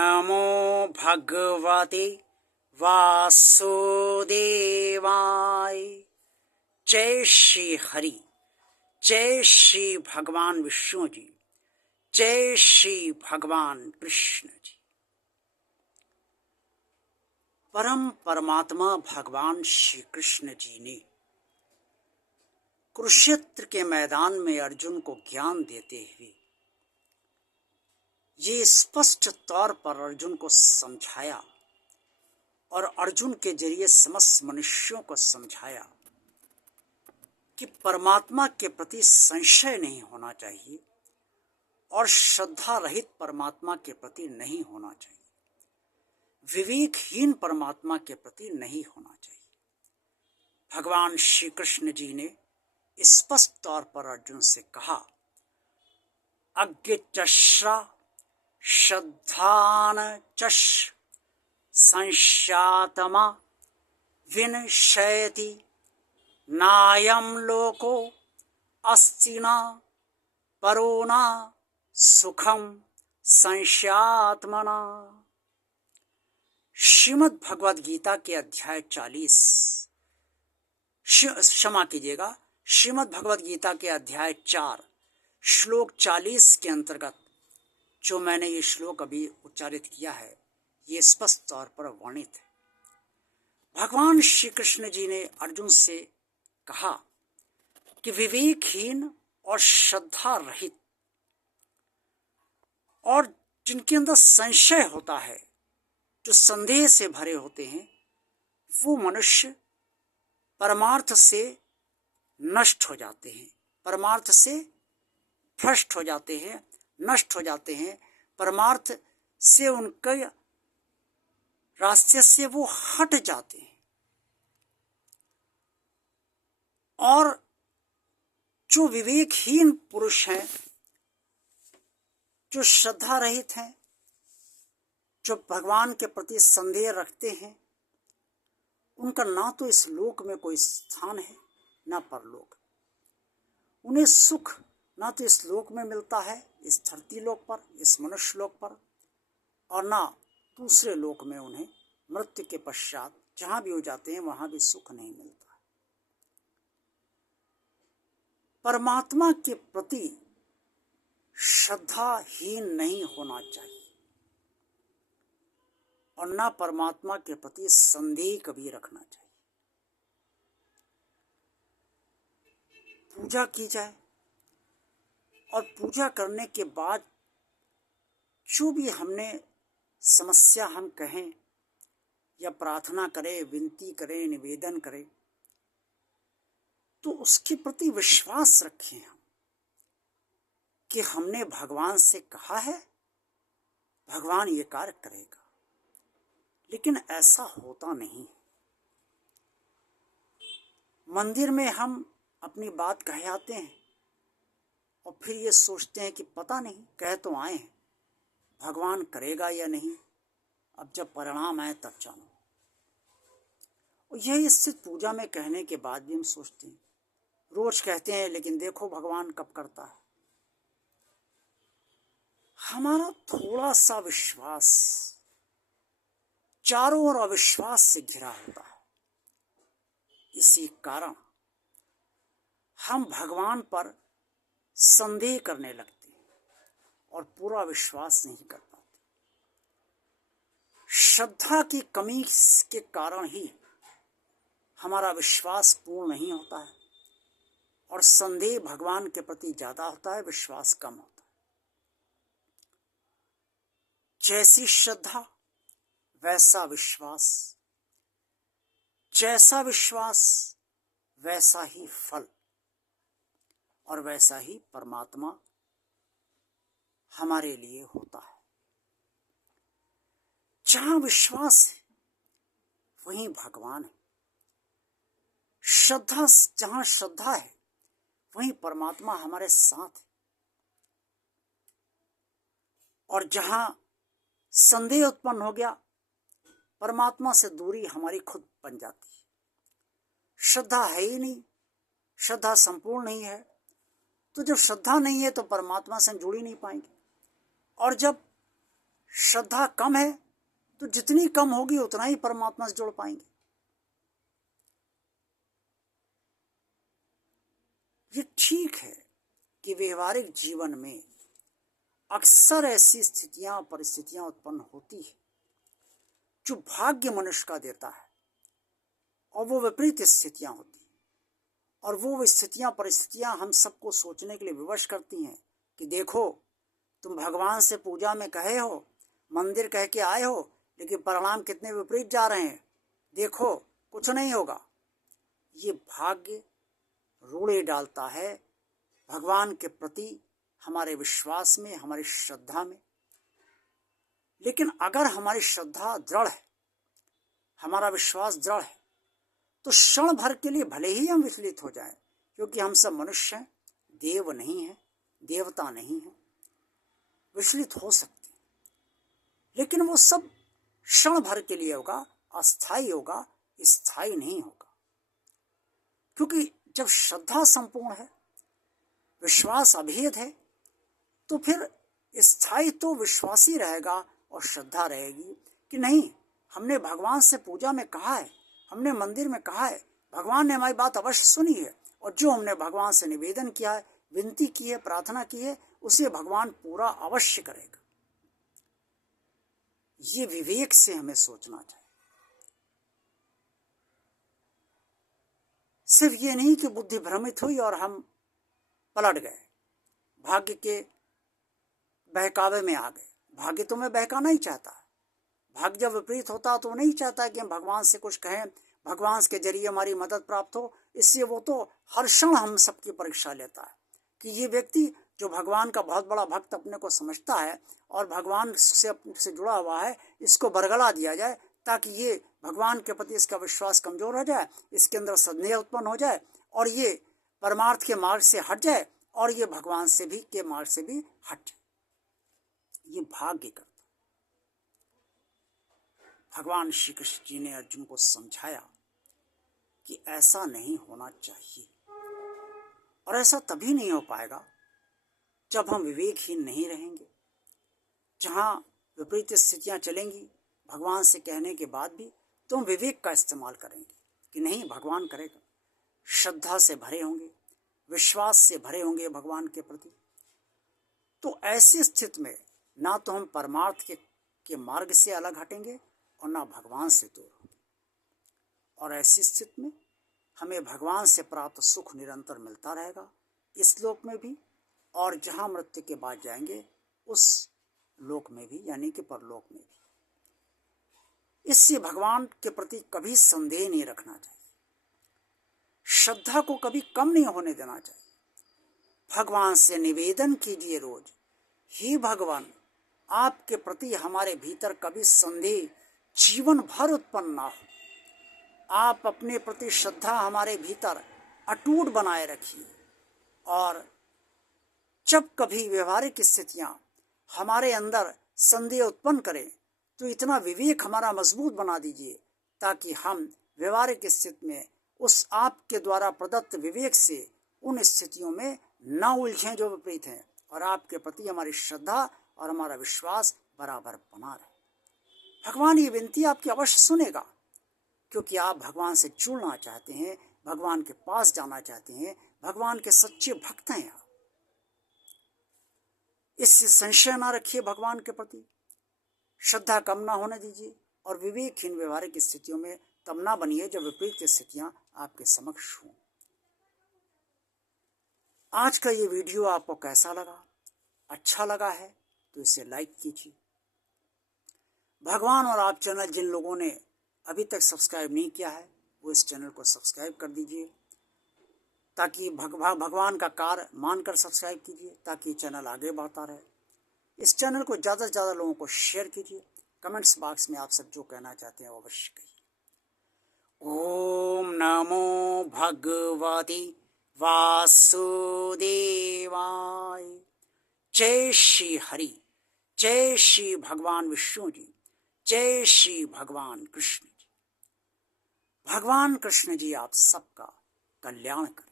नमो भगवते वासुदेवाय। जय श्री हरि, जय श्री भगवान विष्णु जी, जय श्री भगवान कृष्ण जी। परम परमात्मा भगवान श्री कृष्ण जी ने कुरुक्षेत्र के मैदान में अर्जुन को ज्ञान देते हुए ये स्पष्ट तौर पर अर्जुन को समझाया और अर्जुन के जरिए समस्त मनुष्यों को समझाया कि परमात्मा के प्रति संशय नहीं होना चाहिए और श्रद्धा रहित परमात्मा के प्रति नहीं होना चाहिए, विवेकहीन परमात्मा के प्रति नहीं होना चाहिए। भगवान श्री कृष्ण जी ने स्पष्ट तौर पर अर्जुन से कहा, अज्ञचश्रा श्रद्धान चश संशातमा विनश्यति नायं लोको अस्तिना परोना सुखम संशात्मना। श्रीमद् भगवद गीता के अध्याय 40, क्षमा कीजिएगा, श्रीमद् भगवद गीता के अध्याय 4 श्लोक 40 के अंतर्गत जो मैंने ये श्लोक अभी उच्चारित किया है, ये स्पष्ट तौर पर वर्णित है। भगवान श्री कृष्ण जी ने अर्जुन से कहा कि विवेकहीन और श्रद्धा रहित और जिनके अंदर संशय होता है, जो संदेह से भरे होते हैं, वो मनुष्य परमार्थ से नष्ट हो जाते हैं, परमार्थ से भ्रष्ट हो जाते हैं, नष्ट हो जाते हैं, परमार्थ से उनके रास्ते से वो हट जाते हैं। और जो विवेकहीन पुरुष हैं, जो श्रद्धा रहित हैं, जो भगवान के प्रति संदेह रखते हैं, उनका ना तो इस लोक में कोई स्थान है ना परलोक। उन्हें सुख ना तो इस लोक में मिलता है, इस धरती लोक पर, इस मनुष्य लोक पर, और ना दूसरे लोक में उन्हें मृत्यु के पश्चात जहां भी हो जाते हैं वहां भी सुख नहीं मिलता। परमात्मा के प्रति श्रद्धाहीन नहीं होना चाहिए और ना परमात्मा के प्रति संदेह कभी रखना चाहिए। पूजा की जाए और पूजा करने के बाद जो भी हमने समस्या हम कहें या प्रार्थना करें, विनती करें, निवेदन करें, तो उसके प्रति विश्वास रखें हम कि हमने भगवान से कहा है, भगवान ये कार्य करेगा। लेकिन ऐसा होता नहीं। मंदिर में हम अपनी बात कह आते हैं और फिर ये सोचते हैं कि पता नहीं, कह तो आए हैं, भगवान करेगा या नहीं, अब जब परिणाम आए तब जानो। और यही इससे पूजा में कहने के बाद भी हम सोचते हैं, रोज कहते हैं लेकिन देखो भगवान कब करता है। हमारा थोड़ा सा विश्वास चारों ओर अविश्वास से घिरा होता है। इसी कारण हम भगवान पर संदेह करने लगते हैं और पूरा विश्वास नहीं कर पाते। श्रद्धा की कमी के कारण ही हमारा विश्वास पूर्ण नहीं होता है और संदेह भगवान के प्रति ज्यादा होता है, विश्वास कम होता है। जैसी श्रद्धा वैसा विश्वास, जैसा विश्वास वैसा ही फल और वैसा ही परमात्मा हमारे लिए होता है। जहां विश्वास है वहीं भगवान है। श्रद्धा, जहां श्रद्धा है वहीं परमात्मा हमारे साथ है। और जहां संदेह उत्पन्न हो गया, परमात्मा से दूरी हमारी खुद बन जाती है। श्रद्धा है ही नहीं, श्रद्धा संपूर्ण नहीं है, तो जब श्रद्धा नहीं है तो परमात्मा से हम जुड़ ही नहीं पाएंगे। और जब श्रद्धा कम है तो जितनी कम होगी उतना ही परमात्मा से जुड़ पाएंगे। ये ठीक है कि व्यवहारिक जीवन में अक्सर ऐसी स्थितियां परिस्थितियां उत्पन्न होती है जो भाग्य मनुष्य का देता है और वो विपरीत स्थितियां होती हैं, और वो स्थितियां परिस्थितियां हम सबको सोचने के लिए विवश करती हैं कि देखो तुम भगवान से पूजा में कहे हो, मंदिर कह के आए हो, लेकिन परिणाम कितने विपरीत जा रहे हैं, देखो कुछ नहीं होगा। ये भाग्य रोड़े डालता है भगवान के प्रति हमारे विश्वास में, हमारी श्रद्धा में। लेकिन अगर हमारी श्रद्धा दृढ़ है, हमारा विश्वास दृढ़ है, तो क्षण भर के लिए भले ही हम विचलित हो जाएं, क्योंकि हम सब मनुष्य हैं, देव नहीं हैं, देवता नहीं हैं, विचलित हो सकते हैं, लेकिन वो सब क्षण भर के लिए होगा, अस्थायी होगा, स्थायी नहीं होगा। क्योंकि जब श्रद्धा संपूर्ण है, विश्वास अभेद है, तो फिर स्थायी तो विश्वास ही रहेगा और श्रद्धा रहेगी कि नहीं, हमने भगवान से पूजा में कहा है, हमने मंदिर में कहा है, भगवान ने हमारी बात अवश्य सुनी है, और जो हमने भगवान से निवेदन किया है, विनती की है, प्रार्थना की है, उसे भगवान पूरा अवश्य करेगा। ये विवेक से हमें सोचना चाहिए। सिर्फ ये नहीं कि बुद्धि भ्रमित हुई और हम पलट गए, भाग्य के बहकावे में आ गए। भाग्य तो मैं बहकाना ही चाहता है। भाग्य जब विपरीत होता तो नहीं चाहता कि हम भगवान से कुछ कहें, भगवान के जरिए हमारी मदद प्राप्त हो। इससे वो तो हर क्षण हम सबकी परीक्षा लेता है कि ये व्यक्ति जो भगवान का बहुत बड़ा भक्त अपने को समझता है और भगवान से जुड़ा हुआ है, इसको बरगला दिया जाए ताकि ये भगवान के प्रति इसका विश्वास कमजोर हो जाए, इसके अंदर संदेह उत्पन्न हो जाए और ये परमार्थ के मार्ग से हट जाए और ये भगवान से भी के मार्ग से भी हट जाए। ये भाग्य करता। भगवान श्री कृष्ण जी ने अर्जुन को समझाया कि ऐसा नहीं होना चाहिए, और ऐसा तभी नहीं हो पाएगा जब हम विवेकहीन नहीं रहेंगे। जहां विपरीत स्थितियां चलेंगी भगवान से कहने के बाद भी, तो हम विवेक का इस्तेमाल करेंगे कि नहीं, भगवान करेगा। श्रद्धा से भरे होंगे, विश्वास से भरे होंगे भगवान के प्रति। तो ऐसी स्थिति में ना तो हम परमार्थ के मार्ग से अलग हटेंगे और ना भगवान से दूर होंगे, और ऐसी स्थिति में हमें भगवान से प्राप्त सुख निरंतर मिलता रहेगा, इस लोक में भी और जहाँ मृत्यु के बाद जाएंगे उस लोक में भी, यानी कि परलोक में भी। इससे भगवान के प्रति कभी संदेह नहीं रखना चाहिए, श्रद्धा को कभी कम नहीं होने देना चाहिए। भगवान से निवेदन कीजिए रोज, हे भगवान, आपके प्रति हमारे भीतर कभी संदेह जीवन भर उत्पन्न ना हो। आप अपने प्रति श्रद्धा हमारे भीतर अटूट बनाए रखिए, और जब कभी व्यवहारिक स्थितियां हमारे अंदर संदेह उत्पन्न करें तो इतना विवेक हमारा मजबूत बना दीजिए ताकि हम व्यवहारिक स्थिति में उस आपके द्वारा प्रदत्त विवेक से उन स्थितियों में न उलझें जो विपरीत हैं, और आपके प्रति हमारी श्रद्धा और हमारा विश्वास बराबर बना रहे। भगवान ये विनती आपकी अवश्य सुनेगा, क्योंकि आप भगवान से जुड़ना चाहते हैं, भगवान के पास जाना चाहते हैं, भगवान के सच्चे भक्त हैं आप। इससे संशय ना रखिए भगवान के प्रति, श्रद्धा कम ना होने दीजिए, और विवेकहीन व्यवहारिक स्थितियों में तब ना बनिए जब विपरीत स्थितियां आपके समक्ष हों। आज का ये वीडियो आपको कैसा लगा? अच्छा लगा है तो इसे लाइक कीजिए। भगवान और आप चैनल जिन लोगों ने अभी तक सब्सक्राइब नहीं किया है वो इस चैनल को सब्सक्राइब कर दीजिए, ताकि भगवान का कार्य मानकर सब्सक्राइब कीजिए ताकि चैनल आगे बढ़ता रहे। इस चैनल को ज़्यादा से ज़्यादा लोगों को शेयर कीजिए। कमेंट्स बॉक्स में आप सब जो कहना चाहते हैं वो अवश्य कहिए। ओम नमो भगवते वासुदेवाय। जय श्री हरि, जय श्री भगवान विष्णु जी, जय श्री भगवान कृष्ण जी। भगवान कृष्ण जी आप सबका कल्याण करें।